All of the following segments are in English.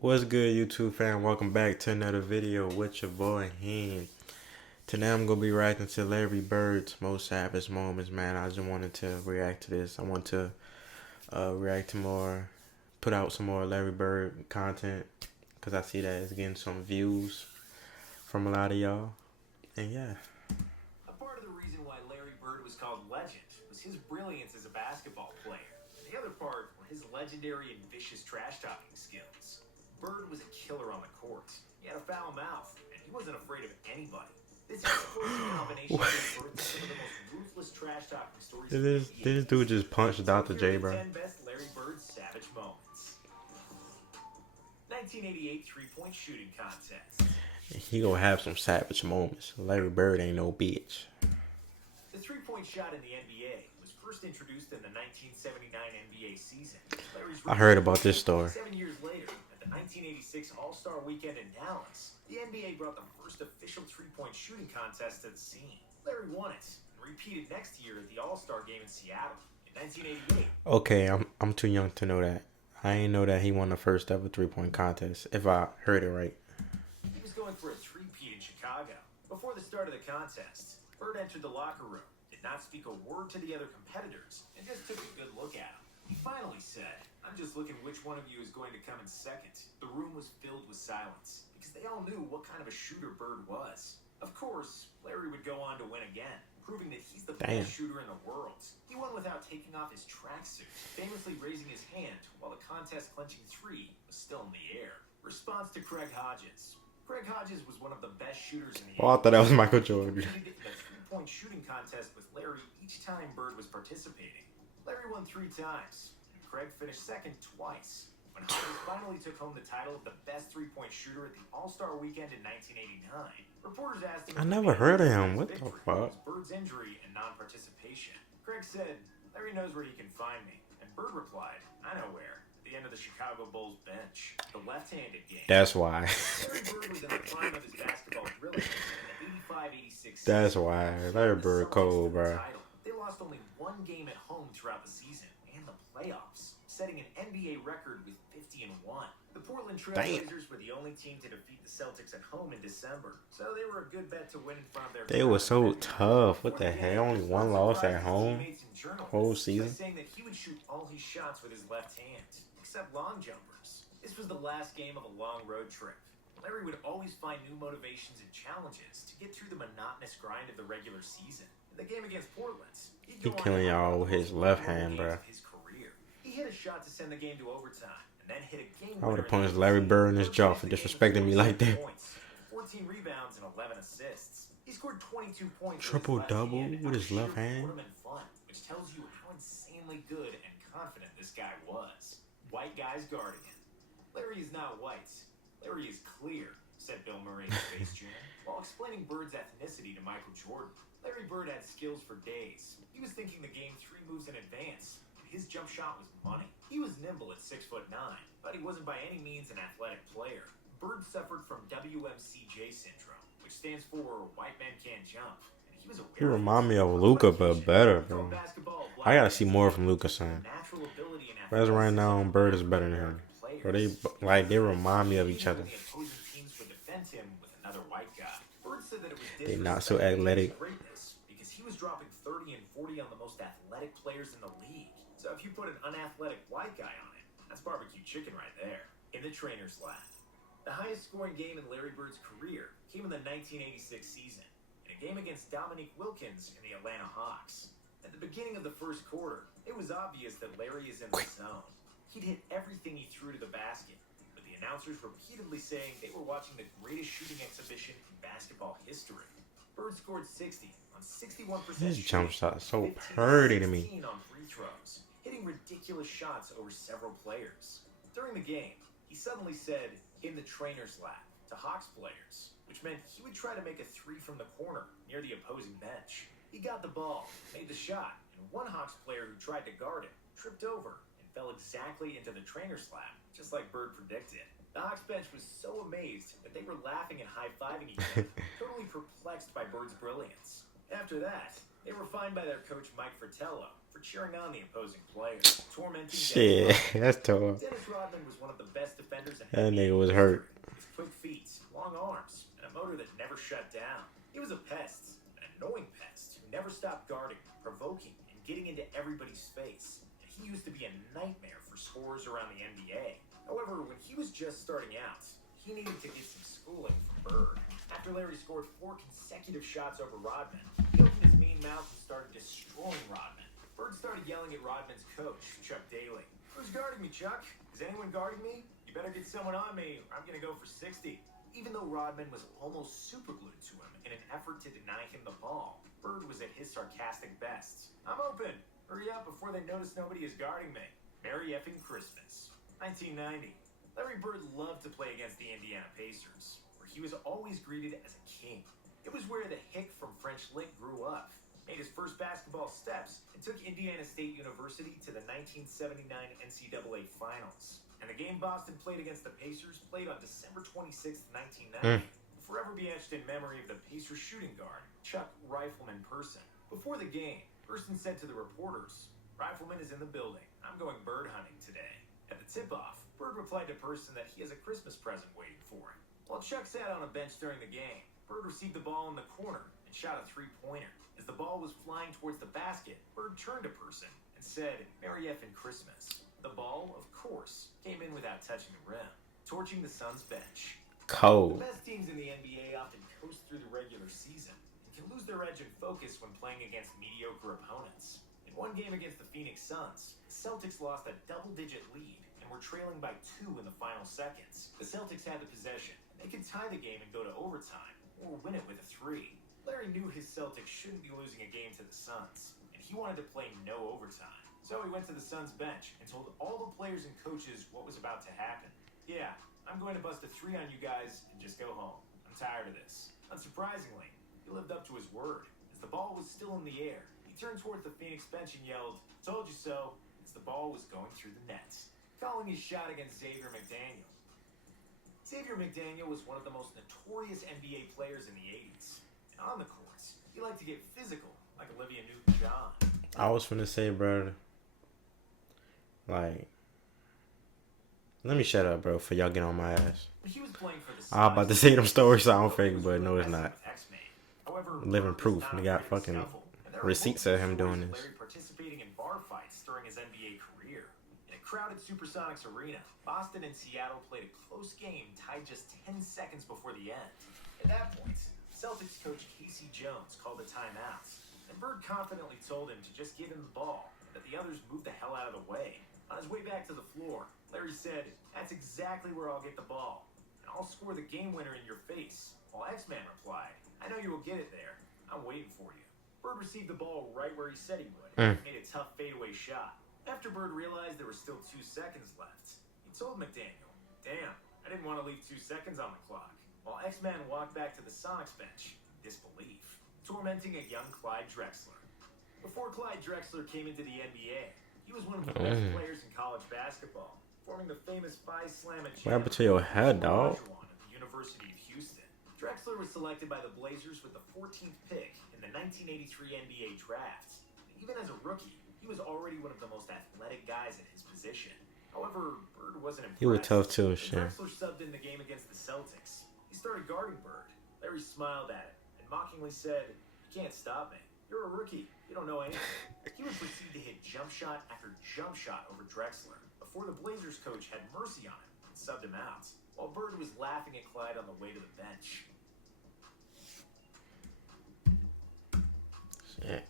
What's good, YouTube fam? Welcome back to another video with your boy Hen. Today I'm gonna be reacting to Larry Bird's most savage moments, man. I just wanted to react to this. I want to react to more, put out some more Larry Bird content because I see that it's getting some views from a lot of y'all. And yeah, A part of the reason why Larry Bird was called legend was his brilliance as a basketball player. The other part were his legendary and vicious trash-talking skills. Bird was a killer on the court. He had a foul mouth, and he wasn't afraid of anybody. This explosive combination gave birth to some of the most ruthless trash-talking stories in the this NBA. dude just punched So Dr. here are J, the bro. 10 best Larry Bird savage moments. 1988 three-point shooting contest. He gonna have some savage moments. Larry Bird ain't no bitch. The three-point shot in the NBA was first introduced in the 1979 NBA season. I heard about this story. 7 years later, at the 1986 All-Star Weekend in Dallas, the NBA brought the first official three-point shooting contest to the scene. Larry won it and repeated next year at the All-Star Game in Seattle in 1988. Okay, I'm too young to know that. I ain't know that he won the first ever 3-point contest, if I heard it right. He was going for a three-peat in Chicago. Before the start of the contest, Bird entered the locker room, did not speak a word to the other competitors, and just took a good look at him. He finally said, "I'm just looking which one of you is going to come in second." The room was filled with silence, because they all knew what kind of a shooter Bird was. Of course, Larry would go on to win again, proving that he's the Damn. best shooter in the world. He won without taking off his tracksuit, famously raising his hand while the contest-clinching three was still in the air. Response to Craig Hodges. Craig Hodges was one of the best shooters in the Oh, I thought that was Michael He Jordan. competed in the three-point shooting contest with Larry each time Bird was participating. Larry won 3 times, and Craig finished second twice. When Hodges finally took home the title of the best three-point shooter at the All-Star Weekend in 1989, reporters asked him I if the never main heard of reason for him. his What the victory fuck? was Bird's injury and non-participation. Craig said, "Larry knows where he can find me," and Bird replied, "I know where. At the end of the Chicago Bulls bench, the left-handed game." That's why. Larry Bird was in the prime of his basketball brilliance in the 85-86 That's season. why. He Larry led the Bird Celtics cold, to the bro. title. They lost only one game at home throughout the season and the playoffs, setting an NBA record with 50-1. The Portland Trailblazers were the only team to defeat the Celtics at home in December, so they were a good bet to win in front of their They were so competitors. tough. What Before the the game, hell? Only one Bird loss surprised at his home. teammates and journalists Whole by season. saying that he would shoot all his shots with his left hand, except long jumpers. This was the last game of a long road trip. Larry would always find new motivations and challenges to get through the monotonous grind of the regular season. In the game against Portland, he'd He go on to killing have y'all one with of the his most left memorable hand, games bro. of his career. He hit a shot to send the game to overtime, and then hit a game I would winner have in punched the Larry OT. Bird in his Bird jaw finished for the game with disrespecting me like 47 that. points, 14 rebounds, and 11 assists. He scored 22 points Triple with his left double hand and with his left out-shooter hand? Waterman Fun, which tells you how insanely good and confident this guy was. White guy's guardian. Larry is not white. Larry is clear, said Bill Murray in Space Jam, while explaining Bird's ethnicity to Michael Jordan. Larry Bird had skills for days. He was thinking the game 3 moves in advance. His jump shot was money. He was nimble at 6'9", but he wasn't by any means an athletic player. Bird suffered from WMCJ syndrome, which stands for White Men Can't Jump. And he was aware He of remind me it. of On Luca, one but occasion, better, he told bro. basketball I Black gotta Men see Can't more Jump from Luca, because their son. natural ability and But as of right athleticism now, Bird is were better than him. But they remind me of each other. The opposing teams would defend him with another white guy. Bird said that it was They not so disrespecting athletic. his greatness because he was dropping 30 and 40 on the most athletic players in the league. So if you put an unathletic white guy on it, that's barbecue chicken right there. In the trainer's lab. The highest scoring game in Larry Bird's career came in the 1986 season, in a game against Dominique Wilkins in the Atlanta Hawks. At the beginning of the first quarter, it was obvious that Larry is in the zone. He'd hit everything he threw to the basket, with the announcers repeatedly saying they were watching the greatest shooting exhibition in basketball history. Bird scored 60 on 61% His jump shooting, shot so 15 pretty to me. 16 on free throws, hitting ridiculous shots over several players. During the game, he suddenly said, "in the trainer's lab," to Hawks players, which meant he would try to make a 3 from the corner near the opposing bench. He got the ball, made the shot, and one Hawks player who tried to guard him tripped over and fell exactly into the trainer's lap, just like Bird predicted. The Hawks bench was so amazed that they were laughing and high-fiving each other, totally perplexed by Bird's brilliance. After that, they were fined by their coach Mike Fratello for cheering on the opposing player, tormenting Shit, that's tough. Dennis Rodman was one of the best defenders in That NBA nigga was history. hurt. His quick feet, long arms, and a motor that never shut down. He was a pest, an annoying pest who never stopped guarding, provoking, and getting into everybody's face. And he used to be a nightmare for scorers around the NBA. However, when he was just starting out, he needed to get some schooling from Bird. After Larry scored 4 consecutive shots over Rodman, he opened his mean mouth and started destroying Rodman. Bird started yelling at Rodman's coach, Chuck Daly. "Who's guarding me, Chuck? Is anyone guarding me? You better get someone on me or I'm going to go for 60. Even though Rodman was almost superglued to him in an effort to deny him the ball, Bird was at his sarcastic best. "I'm open. Hurry up before they notice nobody is guarding me. Merry effing Christmas." 1990. Larry Bird loved to play against the Indiana Pacers, where he was always greeted as a king. It was where the hick from French Lick grew up, made his first basketball steps, and took Indiana State University to the 1979 NCAA Finals. And the game Boston played against the Pacers played on December 26, 1990. Will forever be etched in memory of the Pacers shooting guard, Chuck Rifleman Person. Before the game, Person said to the reporters, "Rifleman is in the building. I'm going bird hunting today." At the tip-off, Bird replied to Person that he has a Christmas present waiting for him. While Chuck sat on a bench during the game, Bird received the ball in the corner and shot a three-pointer. As the ball was flying towards the basket, Bird turned to Person and said, "Merry effing Christmas." The ball, of course, came in without touching the rim, torching the Suns' bench. Cold. The best teams in the NBA often coast through the regular season and can lose their edge and focus when playing against mediocre opponents. In one game against the Phoenix Suns, the Celtics lost a double-digit lead and were trailing by 2 in the final seconds. The Celtics had the possession, and they could tie the game and go to overtime, or win it with a 3. Larry knew his Celtics shouldn't be losing a game to the Suns, and he wanted to play no overtime. So he went to the Suns bench and told all the players and coaches what was about to happen. "Yeah, I'm going to bust a 3 on you guys and just go home. I'm tired of this." Unsurprisingly, he lived up to his word. As the ball was still in the air, he turned towards the Phoenix bench and yelled, "Told you so," as the ball was going through the net. Calling his shot against Xavier McDaniel. Xavier McDaniel was one of the most notorious NBA players in the 80s. And on the courts, he liked to get physical, like Olivia Newton-John. I was finna say, bro. Like, let me shut up, bro, for y'all get on my ass. He was playing for the I'm about to say them stories sound He fake, was but no, it's messing not. with X-Men. However, Living Bird was proof. not They got afraid to fucking scuffle, and there were receipts of him multiple doing stories this. of Larry participating in bar fights during his NBA career. In a crowded Supersonics arena, Boston and Seattle played a close game tied just 10 seconds before the end. At that point, Celtics coach Casey Jones called a timeout, and Bird confidently told him to just give him the ball and that the others move the hell out of the way. On his way back to the floor, Larry said, "That's exactly where I'll get the ball, and I'll score the game winner in your face." While X-Man replied, "I know you will get it there. I'm waiting for you." Bird received the ball right where he said he would, and made a tough fadeaway shot. After Bird realized there were still 2 seconds left, he told McDaniel, "Damn, I didn't want to leave 2 seconds on the clock." While X-Man walked back to the Sonics bench in disbelief, tormenting a young Clyde Drexler. Before Clyde Drexler came into the NBA, he was one of the best players in college basketball, forming the famous Phi Slamma What happened to your head, dog? at the University of Houston. Drexler was selected by the Blazers with the 14th pick in the 1983 NBA draft. Even as a rookie, he was already one of the most athletic guys at his position. However, Bird wasn't impressed. He was tough too, When shit. Drexler subbed in the game against the Celtics, he started guarding Bird. Larry smiled at him and mockingly said, "You can't stop me. You're a rookie. You don't know anything." He would proceed to hit jump shot after jump shot over Drexler before the Blazers coach had mercy on him and subbed him out, while Bird was laughing at Clyde on the way to the bench. Shit.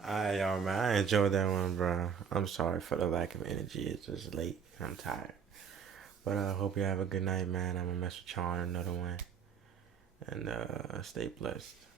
Alright, y'all, man. I enjoyed that one, bro. I'm sorry for the lack of energy. It's just late. I'm tired. But I hope you have a good night, man. I'm gonna mess with y'all on another one. And stay blessed.